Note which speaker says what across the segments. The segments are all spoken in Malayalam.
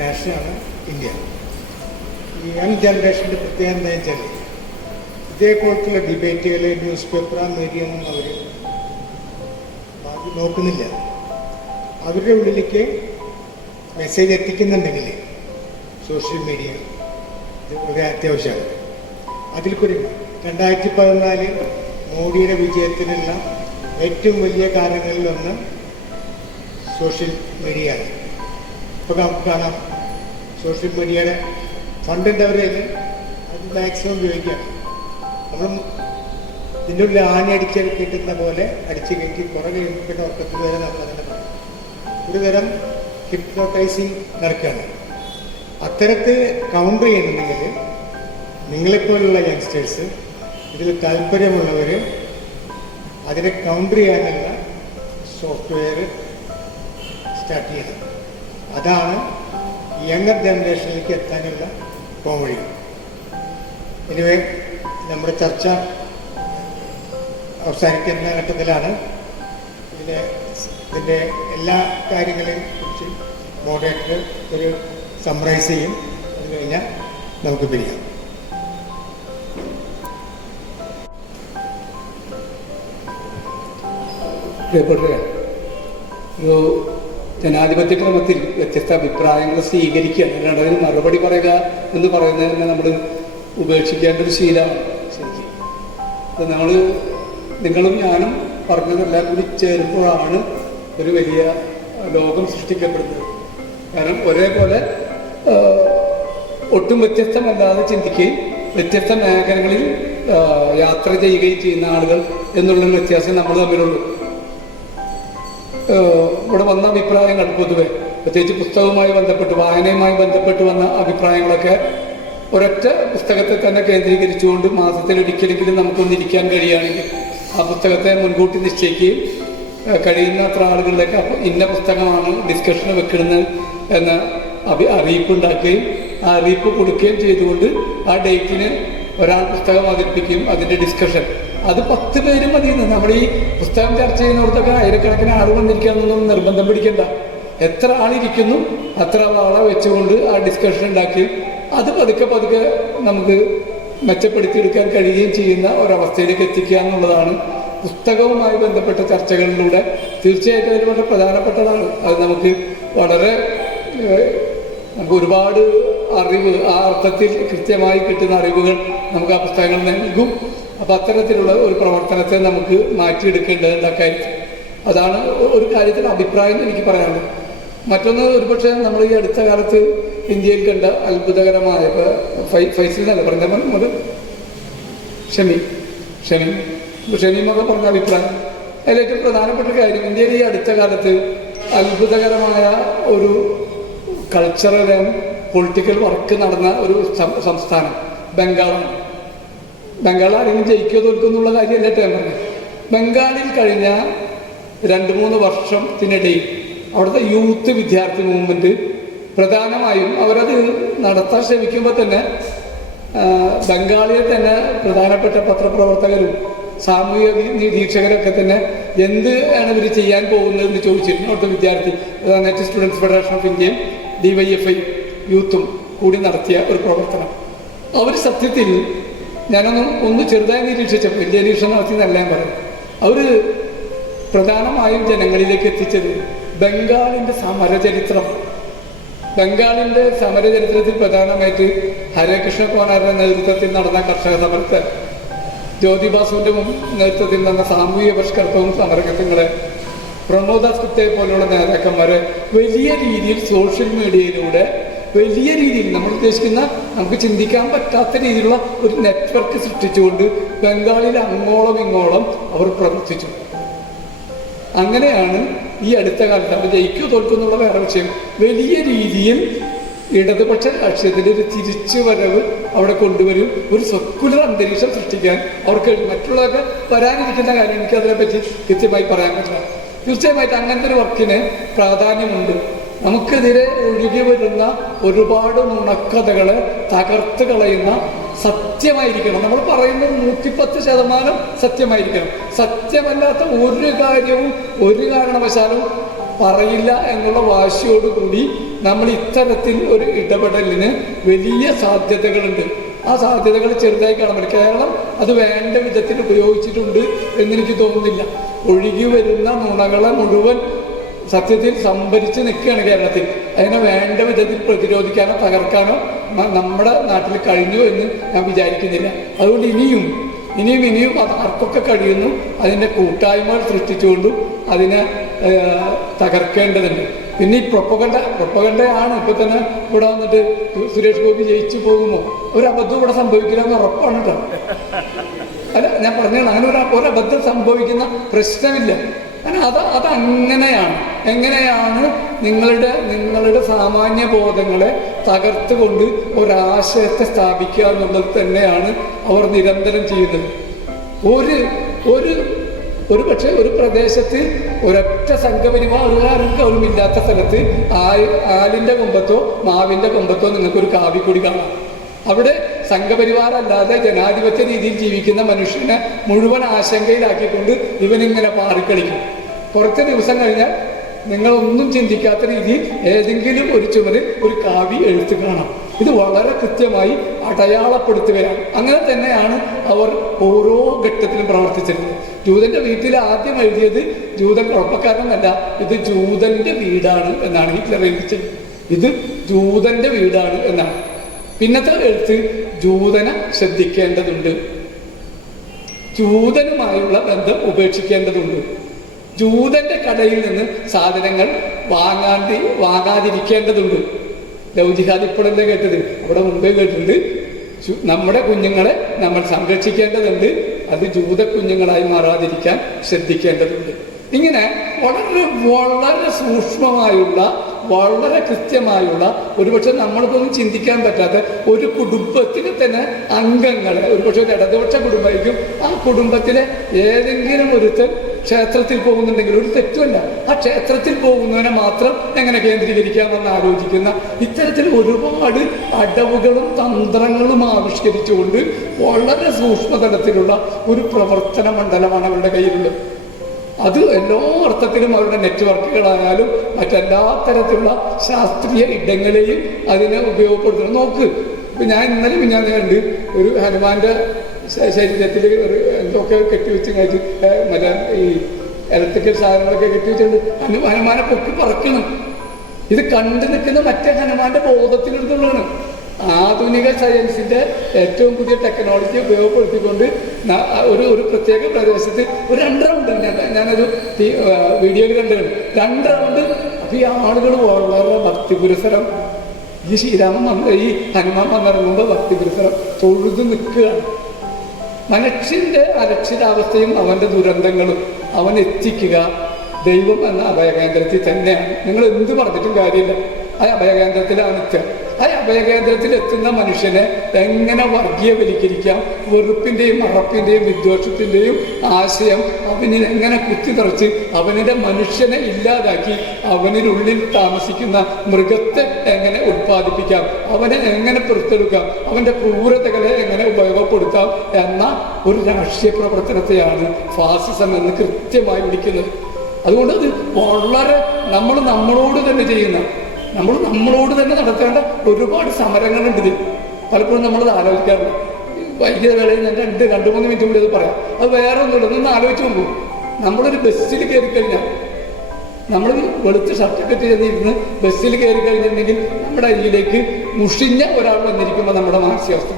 Speaker 1: രാഷ്ട്രമാണ് ഇന്ത്യ. ഈ യങ് ജനറേഷന്റെ പ്രത്യേകത എന്താ വെച്ചാൽ ഇതേപോലത്തുള്ള ഡിബേറ്റുകൾ ന്യൂസ് പേപ്പർ മീഡിയ അവർ നോക്കുന്നില്ല. അവരുടെ ഉള്ളിലേക്ക് മെസ്സേജ് എത്തിക്കുന്നുണ്ടെങ്കിൽ സോഷ്യൽ മീഡിയ ഇത് വളരെ അത്യാവശ്യമാണ്. അതിൽ കൂടി രണ്ടായിരത്തി പതിനാല് മോഡിയുടെ വിജയത്തിനുള്ള ഏറ്റവും വലിയ കാരണങ്ങളിലൊന്ന് സോഷ്യൽ മീഡിയയാണ്. ഇപ്പോൾ നമുക്ക് കാണാം സോഷ്യൽ മീഡിയയുടെ ഫണ്ടിന്റെ അവരിൽ അത് മാക്സിമം ഉപയോഗിക്കുകയാണ്. നമ്മൾ ഇതിന്റെ ഉള്ളിൽ ആന അടിച്ച് കിട്ടുന്ന പോലെ അടിച്ച് കയറ്റി കുറേ കഴിയുമ്പോൾ ഉറക്കത്തിൽ വരെ നമ്മൾ അങ്ങനെ പറയും ഒരു തരം ഹിപ്നോട്ടൈസിങ് നടക്കുകയാണ്. അത്തരത്തിൽ കൗണ്ടർ ചെയ്യുന്നുണ്ടെങ്കിൽ നിങ്ങളെപ്പോലുള്ള യങ്സ്റ്റേഴ്സ് ഇതിൽ താല്പര്യമുള്ളവർ അതിനെ കൗണ്ടർ ചെയ്യാനുള്ള സോഫ്റ്റ്വെയർ സ്റ്റാർട്ട് ചെയ്യണം. അതാണ് യങ്ങർ ജനറേഷനിലേക്ക് എത്താനുള്ള പോവഴി. ഇനിവേ നമ്മുടെ ചർച്ച അവസാനിക്കുന്ന ഘട്ടത്തിലാണ്. ഇതിന്റെ ഇതിന്റെ എല്ലാ കാര്യങ്ങളെയും കുറിച്ച് മോഡറേറ്റർ ഒരു സമ്മറൈസ് ചെയ്യും. അത് കഴിഞ്ഞാൽ നമുക്ക് പിരിയാം.
Speaker 2: പ്രിയപ്പെട്ടവരെ ഒരു ജനാധിപത്യ ക്രമത്തിൽ വ്യത്യസ്ത അഭിപ്രായങ്ങൾ സ്വീകരിക്കുക അല്ലാണ്ട് അതിന് മറുപടി പറയുക എന്ന് പറയുന്നത് തന്നെ നമ്മൾ ഉപേക്ഷിക്കേണ്ട ഒരു ശീലമാണ്. ശരിക്കും അത് നമ്മൾ നിങ്ങളും ഞാനും പറഞ്ഞതെല്ലാം കൂടി ചേരുമ്പോഴാണ് ഒരു വലിയ ലോകം സൃഷ്ടിക്കപ്പെടുന്നത്. കാരണം ഒരേപോലെ ഒട്ടും വ്യത്യസ്തമല്ലാതെ ചിന്തിക്കുകയും വ്യത്യസ്ത മേഖലകളിൽ യാത്ര ചെയ്യുകയും ചെയ്യുന്ന ആളുകൾ എന്നുള്ള വ്യത്യാസം നമ്മൾ തമ്മിലുള്ളൂ ഇവിടെ വന്ന അഭിപ്രായങ്ങൾ പൊതുവെ. പ്രത്യേകിച്ച് പുസ്തകവുമായി ബന്ധപ്പെട്ട് വായനയുമായി ബന്ധപ്പെട്ട് വന്ന അഭിപ്രായങ്ങളൊക്കെ ഒരൊറ്റ പുസ്തകത്തെ തന്നെ കേന്ദ്രീകരിച്ചുകൊണ്ട് മാസത്തിൽ ഒരിക്കലെങ്കിലും നമുക്കൊന്നിരിക്കാൻ കഴിയുകയാണെങ്കിൽ ആ പുസ്തകത്തെ മുൻകൂട്ടി നിശ്ചയിക്കുകയും കഴിയുന്ന അത്ര ആളുകളിലേക്ക് ഇന്ന പുസ്തകമാണ് ഡിസ്കഷന് വെക്കുന്നത് എന്ന അഭി അറിയിപ്പ് ഉണ്ടാക്കുകയും ആ അറിയിപ്പ് കൊടുക്കുകയും ചെയ്തുകൊണ്ട് ആ ഡേറ്റിന് ഒരാൾ പുസ്തകം അവതരിപ്പിക്കുകയും അതിന്റെ ഡിസ്കഷൻ അത് പത്ത് പേര് മതി നമ്മൾ ഈ പുസ്തകം ചർച്ച ചെയ്യുന്നവർക്കൊക്കെ ആയിരക്കണക്കിന് ആൾ വന്നിരിക്കാന്നൊന്നും നിർബന്ധം പിടിക്കണ്ട. എത്ര ആളിരിക്കുന്നു അത്ര ആളെ വെച്ചുകൊണ്ട് ആ ഡിസ്കഷൻ ഉണ്ടാക്കി അത് പതുക്കെ പതുക്കെ നമുക്ക് മെച്ചപ്പെടുത്തിയെടുക്കാൻ കഴിയുകയും ചെയ്യുന്ന ഒരവസ്ഥയിലേക്ക് എത്തിക്കുക എന്നുള്ളതാണ് പുസ്തകവുമായി ബന്ധപ്പെട്ട ചർച്ചകളിലൂടെ തീർച്ചയായിട്ടും അതിൽ വളരെ പ്രധാനപ്പെട്ടതാണ്. അത് നമുക്ക് വളരെ നമുക്ക് ഒരുപാട് അറിവ് ആ അർത്ഥത്തിൽ കൃത്യമായി കിട്ടുന്ന അറിവുകൾ നമുക്ക് ആ പുസ്തകങ്ങൾ നൽകും. അപ്പം അത്തരത്തിലുള്ള ഒരു പ്രവർത്തനത്തെ നമുക്ക് മാറ്റിയെടുക്കേണ്ടതുണ്ട് അക്കാര്യത്തിൽ അതാണ് ഒരു കാര്യത്തിൽ അഭിപ്രായം എനിക്ക് പറയാനുള്ളത്. മറ്റൊന്ന് ഒരുപക്ഷെ നമ്മൾ ഈ അടുത്ത കാലത്ത് ഇന്ത്യയിൽ കണ്ട അത്ഭുതകരമായ ഇപ്പോൾ ഫൈ ഫൈസൽ എന്നല്ല പറഞ്ഞ ഷമി ഷമി ഷമീമൊക്കെ പറഞ്ഞ അഭിപ്രായം. അതിൽ ഏറ്റവും പ്രധാനപ്പെട്ട കാര്യം ഇന്ത്യയിൽ ഈ അടുത്ത കാലത്ത് അത്ഭുതകരമായ ഒരു കൾച്ചറൽ ആൻഡ് പൊളിറ്റിക്കൽ വർക്ക് നടന്ന ഒരു സംസ്ഥാനം. ബംഗാളാണ്. ബംഗാൾ ആരെങ്കിലും ജയിക്കുമോ തോൽക്കുമെന്നുള്ള കാര്യമല്ല ഞാൻ പറഞ്ഞത്. ബംഗാളിൽ കഴിഞ്ഞ രണ്ട് മൂന്ന് വർഷത്തിനിടയിൽ അവിടുത്തെ യൂത്ത് വിദ്യാർത്ഥി മൂവ്മെന്റ് പ്രധാനമായും അവരത് നടത്താൻ ശ്രമിക്കുമ്പോൾ തന്നെ ബംഗാളിയെ തന്നെ പ്രധാനപ്പെട്ട പത്രപ്രവർത്തകരും സാമൂഹിക നിരീക്ഷകരൊക്കെ തന്നെ എന്ത് ആണ് ഇവർ ചെയ്യാൻ പോകുന്നതെന്ന് ചോദിച്ചിരുന്നു അവിടുത്തെ വിദ്യാർത്ഥി. നെറ്റ് സ്റ്റുഡൻസ് ഫെഡറേഷൻ ഓഫ് ഇന്ത്യയും ഡിവൈഎഫ്ഐ യൂത്തും കൂടി നടത്തിയ ഒരു പ്രവർത്തനം. അവർ സത്യത്തിൽ ഞാനൊന്നും ഒന്ന് ചെറുതായി നിരീക്ഷിച്ചപ്പോൾ വലിയ നിരീക്ഷണം നടത്തി എന്നല്ല ഞാൻ പറയും അവർ പ്രധാനമായും ജനങ്ങളിലേക്ക് എത്തിച്ചത് ബംഗാളിന്റെ സമരചരിത്രം. ബംഗാളിന്റെ സമരചരിത്രത്തിൽ പ്രധാനമായിട്ട് ഹരകൃഷ്ണ കോനാരുടെ നേതൃത്വത്തിൽ നടന്ന കർഷക സമരത്തെ ജ്യോതിബാസുവിന്റെ നേതൃത്വത്തിൽ നടന്ന സാമൂഹിക പരിഷ്കർത്തവും സമരഘട്ടങ്ങളെ പ്രമോദാസ് ഗുപ്തയെ പോലുള്ള നേതാക്കന്മാരെ വലിയ രീതിയിൽ സോഷ്യൽ മീഡിയയിലൂടെ വലിയ രീതിയിൽ നമ്മൾ ഉദ്ദേശിക്കുന്ന നമുക്ക് ചിന്തിക്കാൻ പറ്റാത്ത രീതിയിലുള്ള ഒരു നെറ്റ്വർക്ക് സൃഷ്ടിച്ചുകൊണ്ട് ബംഗാളിൽ അങ്ങോളം ഇങ്ങോളം അവർ പ്രവർത്തിച്ചു. അങ്ങനെയാണ് ഈ അടുത്ത കാലത്ത് അവർ ജയിക്കോ തോൽക്കോ എന്നുള്ള വേറെ വിഷയം. വലിയ രീതിയിൽ ഇടതുപക്ഷ രാഷ്ട്രീയത്തിന്റെ ഒരു തിരിച്ചു വരവ് അവിടെ കൊണ്ടുവരും. ഒരു സെക്കുലർ അന്തരീക്ഷം സൃഷ്ടിക്കാൻ അവർക്ക് മറ്റുള്ളവരൊക്കെ വരാനിരിക്കുന്ന കാര്യം എനിക്ക് അതിനെപ്പറ്റി കൃത്യമായി പറയാൻ പറ്റില്ല. തീർച്ചയായിട്ടും അങ്ങനത്തെ ഒരു വർക്കിന് പ്രാധാന്യമുണ്ട്. നമുക്കെതിരെ ഒഴുകി വരുന്ന ഒരുപാട് നുണക്കഥകളെ തകർത്ത് കളയുന്ന സത്യമായിരിക്കണം. നമ്മൾ പറയുന്നത് നൂറ്റിപ്പത്ത് ശതമാനം സത്യമായിരിക്കണം. സത്യമല്ലാത്ത ഒരു കാര്യവും ഒരു കാരണവശാലും പറയില്ല എന്നുള്ള വാശിയോടുകൂടി നമ്മൾ ഇത്തരത്തിൽ ഒരു ഇടപെടലിന് വലിയ സാധ്യതകളുണ്ട്. ആ സാധ്യതകൾ ചെറുതായി കാണാൻ പറ്റും കേരളം അത് വേണ്ട വിധത്തിൽ ഉപയോഗിച്ചിട്ടുണ്ട് എന്നെനിക്ക് തോന്നുന്നില്ല. ഒഴുകി വരുന്ന നുണകളെ മുഴുവൻ സത്യത്തിൽ സംഭരിച്ച് നിൽക്കുകയാണ് കേരളത്തിൽ. അതിനെ വേണ്ട വിധത്തിൽ പ്രതിരോധിക്കാനോ തകർക്കാനോ നമ്മുടെ നാട്ടിൽ കഴിഞ്ഞു എന്ന് ഞാൻ വിചാരിക്കുന്നില്ല. അതുകൊണ്ട് ഇനിയും ഇനിയും ഇനിയും അത് ആർക്കൊക്കെ കഴിയുന്നു അതിന്റെ കൂട്ടായ്മകൾ സൃഷ്ടിച്ചുകൊണ്ടും അതിനെ തകർക്കേണ്ടതുണ്ട്. പിന്നെ ഈ പ്രൊപ്പകണ്ട പ്രൊപ്പകണ്ടയാണ് ഇപ്പൊ തന്നെ ഇവിടെ വന്നിട്ട് സുരേഷ് ഗോപി ജയിച്ചു പോകുമോ? ഒരു അബദ്ധം ഇവിടെ സംഭവിക്കില്ലെന്ന് ഉറപ്പാണ് കേട്ടോ. അല്ല ഞാൻ പറഞ്ഞാണ് അങ്ങനെ ഒരു ഒരബദ്ധം സംഭവിക്കുന്ന പ്രശ്നമില്ല. കാരണം അത് അതങ്ങനെയാണ്. എങ്ങനെയാണ് നിങ്ങളുടെ നിങ്ങളുടെ സാമാന്യ ബോധങ്ങളെ തകർത്തുകൊണ്ട് ഒരാശയത്തെ സ്ഥാപിക്കുക എന്നുള്ളത് തന്നെയാണ് അവർ നിരന്തരം ചെയ്യുന്നത്. ഒരു ഒരു ഒരു പക്ഷേ ഒരു പ്രദേശത്ത് ഒരൊറ്റ സംഘപരിവാറുകാരും കൗരുമില്ലാത്ത സ്ഥലത്ത് ആലിന്റെ കൊമ്പത്തോ മാവിന്റെ കൊമ്പത്തോ നിങ്ങൾക്കൊരു കാവിക്കൊടി കാണാം. അവിടെ സംഘപരിവാരല്ലാതെ ജനാധിപത്യ രീതിയിൽ ജീവിക്കുന്ന മനുഷ്യനെ മുഴുവൻ ആശങ്കയിലാക്കിക്കൊണ്ട് ഇവനിങ്ങനെ പാറിക്കളിക്കും. കുറച്ച് ദിവസം കഴിഞ്ഞാൽ നിങ്ങളൊന്നും ചിന്തിക്കാത്ത രീതിയിൽ ഏതെങ്കിലും ഒരു ചുമരിൽ ഒരു കാവി എഴുത്ത് കാണാം. ഇത് വളരെ കൃത്യമായി അടയാളപ്പെടുത്തുകയാണ്. അങ്ങനെ തന്നെയാണ് അവർ ഓരോ ഘട്ടത്തിലും പ്രവർത്തിച്ചിരുന്നത്. ജൂതന്റെ വീട്ടിൽ ആദ്യം എഴുതിയത് ജൂതൻ കുഴപ്പക്കാരനല്ല ഇത് ജൂതന്റെ വീടാണ് എന്നാണ് ഹിറ്റ്ലർ എഴുതിച്ചത്. ഇത് ജൂതന്റെ വീടാണ് എന്നാണ്. പിന്നത്തെ എഴുത്ത് ജൂതനെ ശ്രദ്ധിക്കേണ്ടതുണ്ട്. ജൂതനുമായുള്ള ബന്ധം ഉപേക്ഷിക്കേണ്ടതുണ്ട്. ജൂതന്റെ കടയിൽ നിന്ന് സാധനങ്ങൾ വാങ്ങാണ്ടി വാങ്ങാതിരിക്കേണ്ടതുണ്ട്. ലൗജിഹാദ് ജിഹാദ് എന്താ കേട്ടത്? അവിടെ മുമ്പേ കേട്ടിട്ടുണ്ട്. നമ്മുടെ കുഞ്ഞുങ്ങളെ നമ്മൾ സംരക്ഷിക്കേണ്ടതുണ്ട്. അത് ജൂത കുഞ്ഞുങ്ങളായി മാറാതിരിക്കാൻ ശ്രദ്ധിക്കേണ്ടതുണ്ട്. ഇങ്ങനെ വളരെ വളരെ സൂക്ഷ്മമായുള്ള വളരെ കൃത്യമായുള്ള ഒരുപക്ഷെ നമ്മൾക്കൊന്നും ചിന്തിക്കാൻ പറ്റാത്ത ഒരു കുടുംബത്തിന് തന്നെ അംഗങ്ങളെ ഒരുപക്ഷെ ഒരു ഇടതുപക്ഷ കുടുംബമായിരിക്കും ആ കുടുംബത്തിലെ ഏതെങ്കിലും ഒരുത്തൻ ക്ഷേത്രത്തിൽ പോകുന്നുണ്ടെങ്കിൽ ഒരു തെറ്റുമല്ല. ആ ക്ഷേത്രത്തിൽ പോകുന്നവനെ മാത്രം എങ്ങനെ കേന്ദ്രീകരിക്കാമെന്ന് ആലോചിക്കുന്ന ഇത്തരത്തിൽ ഒരുപാട് അടവുകളും തന്ത്രങ്ങളും ആവിഷ്കരിച്ചുകൊണ്ട് വളരെ സൂക്ഷ്മതലത്തിലുള്ള ഒരു പ്രവർത്തന മണ്ഡലമാണ് അവരുടെ കയ്യിലുള്ളത്. അത് എല്ലാ അർത്ഥത്തിലും അവരുടെ നെറ്റ്വർക്കുകളായാലും മറ്റെല്ലാ തരത്തിലുള്ള ശാസ്ത്രീയ ഇടങ്ങളെയും അതിനെ ഉപയോഗപ്പെടുത്തണം. നോക്ക് ഞാൻ ഇന്നലെ ഞാൻ കണ്ട് ഒരു ഹനുമാന്റെ ശരീരത്തിൽ ഒരു എന്തൊക്കെ കെട്ടിവെച്ച് കഴിച്ച് മറ്റേ ഈ ഇലക്ട്രിക്കൽ സാധനങ്ങളൊക്കെ കെട്ടിവെച്ചിട്ടുണ്ട്. ഹനു ഹനുമാനെ പൊക്കി പറക്കണം. ഇത് കണ്ടു നിൽക്കുന്ന മറ്റേ ഹനുമാന്റെ ബോധത്തിലെടുത്തുള്ളതാണ് ആധുനിക സയൻസിന്റെ ഏറ്റവും പുതിയ ടെക്നോളജി ഉപയോഗപ്പെടുത്തിക്കൊണ്ട് ഒരു ഒരു പ്രത്യേക പ്രദേശത്ത് ഒരു രണ്ട് റൗണ്ട് ഞാൻ ഞാനൊരു വീഡിയോയിൽ കണ്ടതാണ് രണ്ട് റൗണ്ട് അപ്പം ഈ ആളുകൾ വളരെ ഭക്തി പുരസരം. ഈ ശ്രീരാമൻ വന്ന ഈ ഹനുമാൻ വന്നിറങ്ങുമ്പോൾ ഭക്തി പുരസരം. തൊഴുതു നിൽക്കുകയാണ്. മനുഷ്യന്റെ അരക്ഷിതാവസ്ഥയും അവന്റെ ദുരന്തങ്ങളും അവൻ എത്തിക്കുക ദൈവം എന്ന അഭയകേന്ദ്രത്തിൽ തന്നെയാണ്. നിങ്ങൾ എന്ത് പറഞ്ഞിട്ടും കാര്യമില്ല. ആ അഭയകേന്ദ്രത്തിലാണ് എത്തുക ആ അഭയകേന്ദ്രത്തിൽ എത്തുന്ന മനുഷ്യനെ എങ്ങനെ വർഗീയവൽക്കരിക്കാം? വെറുപ്പിന്റെയും മറപ്പിന്റെയും വിദ്വേഷത്തിന്റെയും ആശയം അവനിൽ എങ്ങനെ കുത്തിനിറച്ച് അവനിന്റെ മനുഷ്യനെ ഇല്ലാതാക്കി അവനിനുള്ളിൽ താമസിക്കുന്ന മൃഗത്തെ എങ്ങനെ ഉത്പാദിപ്പിക്കാം അവനെ എങ്ങനെ പുറത്തെടുക്കാം? അവന്റെ ക്രൂരതകളെ എങ്ങനെ ഉപയോഗപ്പെടുത്താം? എന്ന ഒരു രാഷ്ട്രീയ പ്രവർത്തനത്തെയാണ് ഫാസിസം എന്ന് കൃത്യമായി വിളിക്കുന്നത്. അതുകൊണ്ട് അത് വളരെ നമ്മൾ നമ്മളോട് തന്നെ ചെയ്യുന്ന നമ്മൾ നമ്മളോട് തന്നെ നടത്തേണ്ട ഒരുപാട് സമരങ്ങളുണ്ട് ഇതിൽ പലപ്പോഴും നമ്മളത് ആലോചിക്കാറുണ്ട്. വൈകിയ വേളയിൽ ഞാൻ രണ്ട് രണ്ട് മൂന്ന് മിനിറ്റ് കൂടി അത് പറയാം. അത് വേറെ ഒന്നുമില്ല ഒന്ന് ആലോചിച്ച് നോക്കൂ. നമ്മളൊരു ബസ്സിൽ കയറി കഴിഞ്ഞാൽ നമ്മൾ വെളുത്ത് സർട്ടിഫിക്കറ്റ് ചെയ്തിരുന്ന് ബസ്സിൽ കയറി കഴിഞ്ഞിട്ടുണ്ടെങ്കിൽ നമ്മുടെ അരിയിലേക്ക് മുഷിഞ്ഞ ഒരാൾ വന്നിരിക്കുമ്പോൾ നമ്മുടെ മാനസികാവസ്ഥ.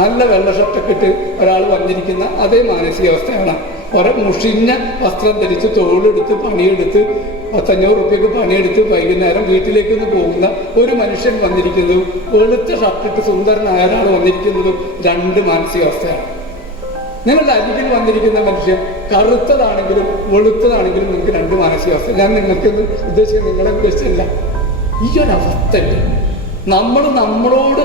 Speaker 2: നല്ല വെള്ള ഷർട്ടൊക്കെ ഇട്ട് ഒരാൾ വന്നിരിക്കുന്ന അതേ മാനസികാവസ്ഥയാണ് ഒരേ മുഷിഞ്ഞ വസ്ത്രം ധരിച്ച് തോളെടുത്ത് പണിയെടുത്ത് പത്തഞ്ഞൂറ് റുപ്യക്ക് പണിയെടുത്ത് വൈകുന്നേരം വീട്ടിലേക്ക് ഒന്ന് പോകുന്ന ഒരു മനുഷ്യൻ വന്നിരിക്കുന്നതും വെളുത്ത ഷർട്ടിട്ട് സുന്ദരനായ ഒരാൾ വന്നിരിക്കുന്നതും? രണ്ട് മാനസികാവസ്ഥയാണ്. നിങ്ങളുടെ അരികിൽ വന്നിരിക്കുന്ന മനുഷ്യൻ കറുത്തതാണെങ്കിലും വെളുത്തതാണെങ്കിലും നിങ്ങൾക്ക് രണ്ട് മാനസികാവസ്ഥ. ഞാൻ നിങ്ങൾക്ക് ഉദ്ദേശിച്ചത് നിങ്ങളെ ഉദ്ദേശിച്ചല്ല ഈ ഒരു അവസ്ഥ നമ്മൾ നമ്മളോട്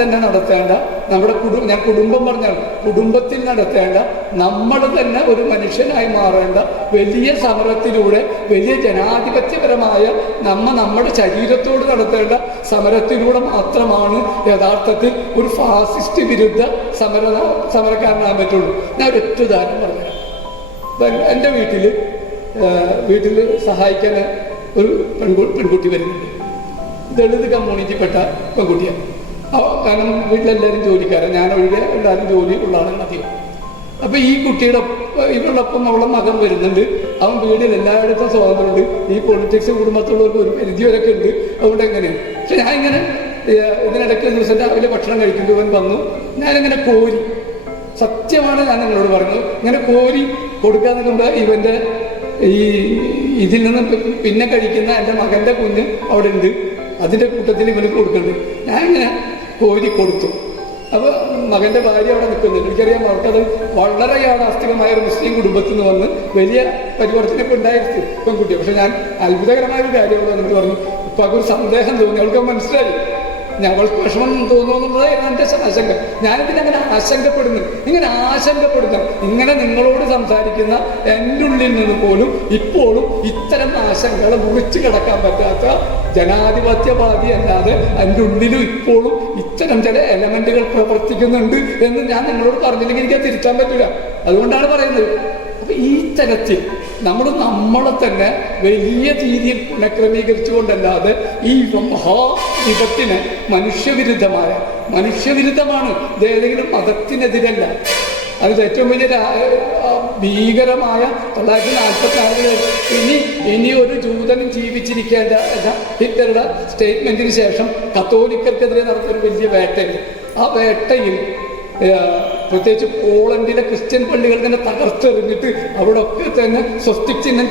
Speaker 2: തന്നെ നടത്തേണ്ട നമ്മുടെ കുടുംബം ഞാൻ കുടുംബം പറഞ്ഞാൽ കുടുംബത്തിൽ നടത്തേണ്ട നമ്മൾ തന്നെ ഒരു മനുഷ്യനായി മാറേണ്ട വലിയ സമരത്തിലൂടെ വലിയ ജനാധിപത്യപരമായ നമ്മ നമ്മുടെ ശരീരത്തോട് നടത്തേണ്ട സമരത്തിലൂടെ മാത്രമാണ് യഥാർത്ഥത്തിൽ ഒരു ഫാസിസ്റ്റ് വിരുദ്ധ സമര സമരക്കാരനാകാൻ പറ്റുള്ളൂ. ഞാൻ ഒരു ഉദാഹരണം പറഞ്ഞു എന്റെ വീട്ടിൽ വീട്ടിൽ സഹായിക്കാൻ ഒരു പെൺകു പെൺകുട്ടി വരുന്നുണ്ട്. ദളിത് കമ്മ്യൂണിറ്റിപ്പെട്ട പെൺകുട്ടിയാണ്. കാരണം വീട്ടിലെല്ലാവരും ജോലിക്കാരൻ ഞാൻ എല്ലാവരും ജോലി ഉള്ള അധികം. അപ്പോൾ ഈ കുട്ടിയുടെ ഇവളൊപ്പം അവളെ മകൻ വരുന്നുണ്ട്. അവൻ വീടിൽ എല്ലായിടത്തും സ്വാതന്ത്ര്യമുണ്ട് ഈ പൊളിറ്റിക്സ് കുടുംബത്തിലുള്ളവർക്ക് ഒരു പരിധി വരെയൊക്കെ ഉണ്ട്. അതുകൊണ്ട് എങ്ങനെയാണ് പക്ഷെ ഞാൻ ഇങ്ങനെ ഇതിനിടയ്ക്ക് ഒരു ദിവസം രാവിലെ ഭക്ഷണം കഴിക്കുമ്പോൾ ഇവൻ വന്നു. ഞാനിങ്ങനെ കോരി സത്യമാണ് ഞാൻ നിങ്ങളോട് പറഞ്ഞു ഇങ്ങനെ കോരി കൊടുക്കാൻ നിൽക്കുമ്പോൾ ഇവന്റെ ഈ ഇതിൽ നിന്ന് പിന്നെ കഴിക്കുന്ന എന്റെ മകന്റെ കുഞ്ഞ് അവിടെ ഉണ്ട്. അതിന്റെ കൂട്ടത്തിൽ ഇവന് കൊടുക്കുന്നുണ്ട്. ഞാൻ ഇങ്ങനെ കോരി കൊടുത്തു. അപ്പൊ മകന്റെ ഭാര്യ അവിടെ നിൽക്കുന്നുണ്ട് എനിക്കറിയാം അവർക്കത് വളരെ യാഥാസ്ഥികമായ ഒരു മുസ്ലിം കുടുംബത്തിൽ നിന്ന് വന്ന് വലിയ പരിവർത്തനമൊക്കെ ഉണ്ടായിരുന്നു പെൺകുട്ടി പക്ഷെ ഞാൻ അത്ഭുതകരമായ ഒരു കാര്യമുള്ള പറഞ്ഞു ഇപ്പൊ ഒരു സന്ദേഹം തോന്നി. അവൾക്ക് മനസ്സിലായി. ഞങ്ങൾക്ക് വിഷമം തോന്നുന്നത് എന്റെ ആശങ്ക. ഞാനിതിന് അങ്ങനെ ആശങ്കപ്പെടുന്നു. ഇങ്ങനെ ആശങ്കപ്പെടുന്നു. ഇങ്ങനെ നിങ്ങളോട് സംസാരിക്കുന്ന എന്റെ ഉള്ളിൽ നിന്ന് പോലും ഇപ്പോഴും ഇത്തരം ആശങ്കകൾ മുറിച്ചു കിടക്കാൻ പറ്റാത്ത ജനാധിപത്യവാദി അല്ലാതെ എന്റെ ഉള്ളിലും ഇപ്പോഴും ഇത്തരം ചില എലമെന്റുകൾ പ്രവർത്തിക്കുന്നുണ്ട് എന്ന് ഞാൻ നിങ്ങളോട് പറഞ്ഞില്ലെങ്കിൽ എനിക്ക് തിരുത്താൻ പറ്റില്ല. അതുകൊണ്ടാണ് പറയുന്നത്. അപ്പൊ ഈ തരത്തിൽ നമ്മൾ നമ്മളെ തന്നെ വലിയ രീതിയിൽ പുനഃക്രമീകരിച്ചുകൊണ്ടല്ലാതെ ഈ മഹാ വിപത്തിനെ മനുഷ്യവിരുദ്ധമായ മനുഷ്യവിരുദ്ധമാണ്. ഇത് ഏതെങ്കിലും മതത്തിനെതിരല്ല. അതിൽ ഏറ്റവും വലിയ ഭീകരമായ തൊള്ളായിരത്തി നാൽപ്പത്തി നാലിൽ ഇനി ഇനി ഒരു ജൂതനും ജീവിച്ചിരിക്കേണ്ട എന്ന ഹിറ്റ്ലറുടെ സ്റ്റേറ്റ്മെന്റിന് ശേഷം കത്തോലിക്കർക്കെതിരെ നടത്തിയ ഒരു വലിയ വേട്ടയിൽ. ആ വേട്ടയിൽ പ്രത്യേകിച്ച് പോളണ്ടിലെ ക്രിസ്ത്യൻ പള്ളികൾ തന്നെ തകർത്തെറിഞ്ഞിട്ട് അവിടെ ഒക്കെ തന്നെ സ്വസ്തിക് ചിഹ്നം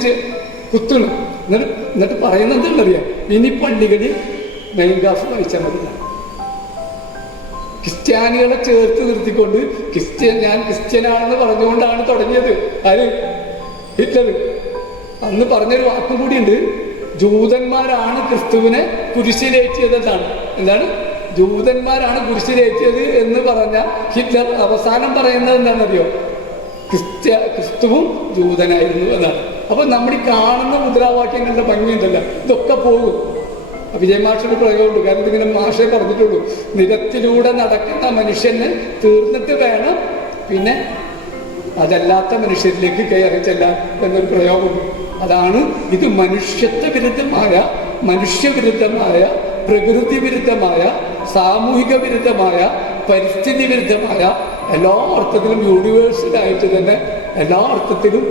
Speaker 2: കുത്തുന്നു. എന്നിട്ട് എന്നിട്ട് പറയുന്നത് എന്താണെന്നറിയാം? ഇനി പള്ളികളിൽ മെയിൻ ഗ്ലാസ് വായിച്ചാൽ മതി. ക്രിസ്ത്യാനികളെ ചേർത്ത് നിർത്തിക്കൊണ്ട് ക്രിസ്ത്യൻ ഞാൻ ക്രിസ്ത്യനാണെന്ന് പറഞ്ഞുകൊണ്ടാണ് തുടങ്ങിയത്. ആര് ഹിറ്റ്ലർ അന്ന് പറഞ്ഞൊരു വാക്കും കൂടിയുണ്ട് ജൂതന്മാരാണ് ക്രിസ്തുവിനെ കുരിശിലേറ്റിയത് എന്നാണ് എന്താണ്? ജൂതന്മാരാണ് കുരിശിലേറ്റിയത് എന്ന് പറഞ്ഞ ഹിറ്റ്ലർ അവസാനം പറയുന്നത് എന്താണെന്നറിയോ? ക്രിസ്ത്യ ക്രിസ്തുവും ജൂതനായിരുന്നു എന്നാണ്. അപ്പൊ നമ്മൾ ഈ കാണുന്ന മുദ്രാവാക്യങ്ങളുടെ ഭംഗിയുണ്ടല്ലോ. ഇതൊക്കെ പോകും. വിജയമാഷയുടെ പ്രയോഗമുണ്ട്. കാരണം ഇതിങ്ങനെ മാഷെ പറഞ്ഞിട്ടുള്ളൂ. നിരത്തിലൂടെ നടക്കുന്ന മനുഷ്യന് തീർന്നിട്ട് വേണം പിന്നെ അതല്ലാത്ത മനുഷ്യരിലേക്ക് കയറി ചെല്ലാം എന്നൊരു പ്രയോഗമുണ്ട്. അതാണ് ഇത് മനുഷ്യത്വ വിരുദ്ധമായ മനുഷ്യവിരുദ്ധമായ പ്രകൃതി വിരുദ്ധമായ സാമൂഹിക വിരുദ്ധമായ പരിസ്ഥിതി വിരുദ്ധമായ എല്ലാ അർത്ഥത്തിലും യൂണിവേഴ്സലായിട്ട് തന്നെ എല്ലാ അർത്ഥത്തിലും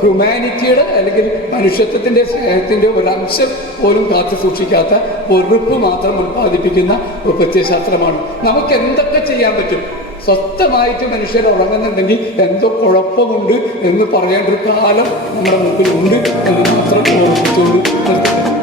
Speaker 2: ഹ്യൂമാനിറ്റിയുടെ അല്ലെങ്കിൽ മനുഷ്യത്വത്തിന്റെ സ്നേഹത്തിന്റെ ഒരംശം പോലും കാത്തു സൂക്ഷിക്കാത്ത വെറുപ്പ് മാത്രം ഉത്പാദിപ്പിക്കുന്ന ഒരു പ്രത്യയശാസ്ത്രമാണ്. നമുക്ക് എന്തൊക്കെ ചെയ്യാൻ പറ്റും? സ്വസ്ഥമായിട്ട് മനുഷ്യർ ഉറങ്ങുന്നുണ്ടെങ്കിൽ എന്തോ കുഴപ്പമുണ്ട് എന്ന് പറയേണ്ട ഒരു കാലം നമ്മുടെ മുമ്പിൽ ഉണ്ട് എന്ന് മാത്രം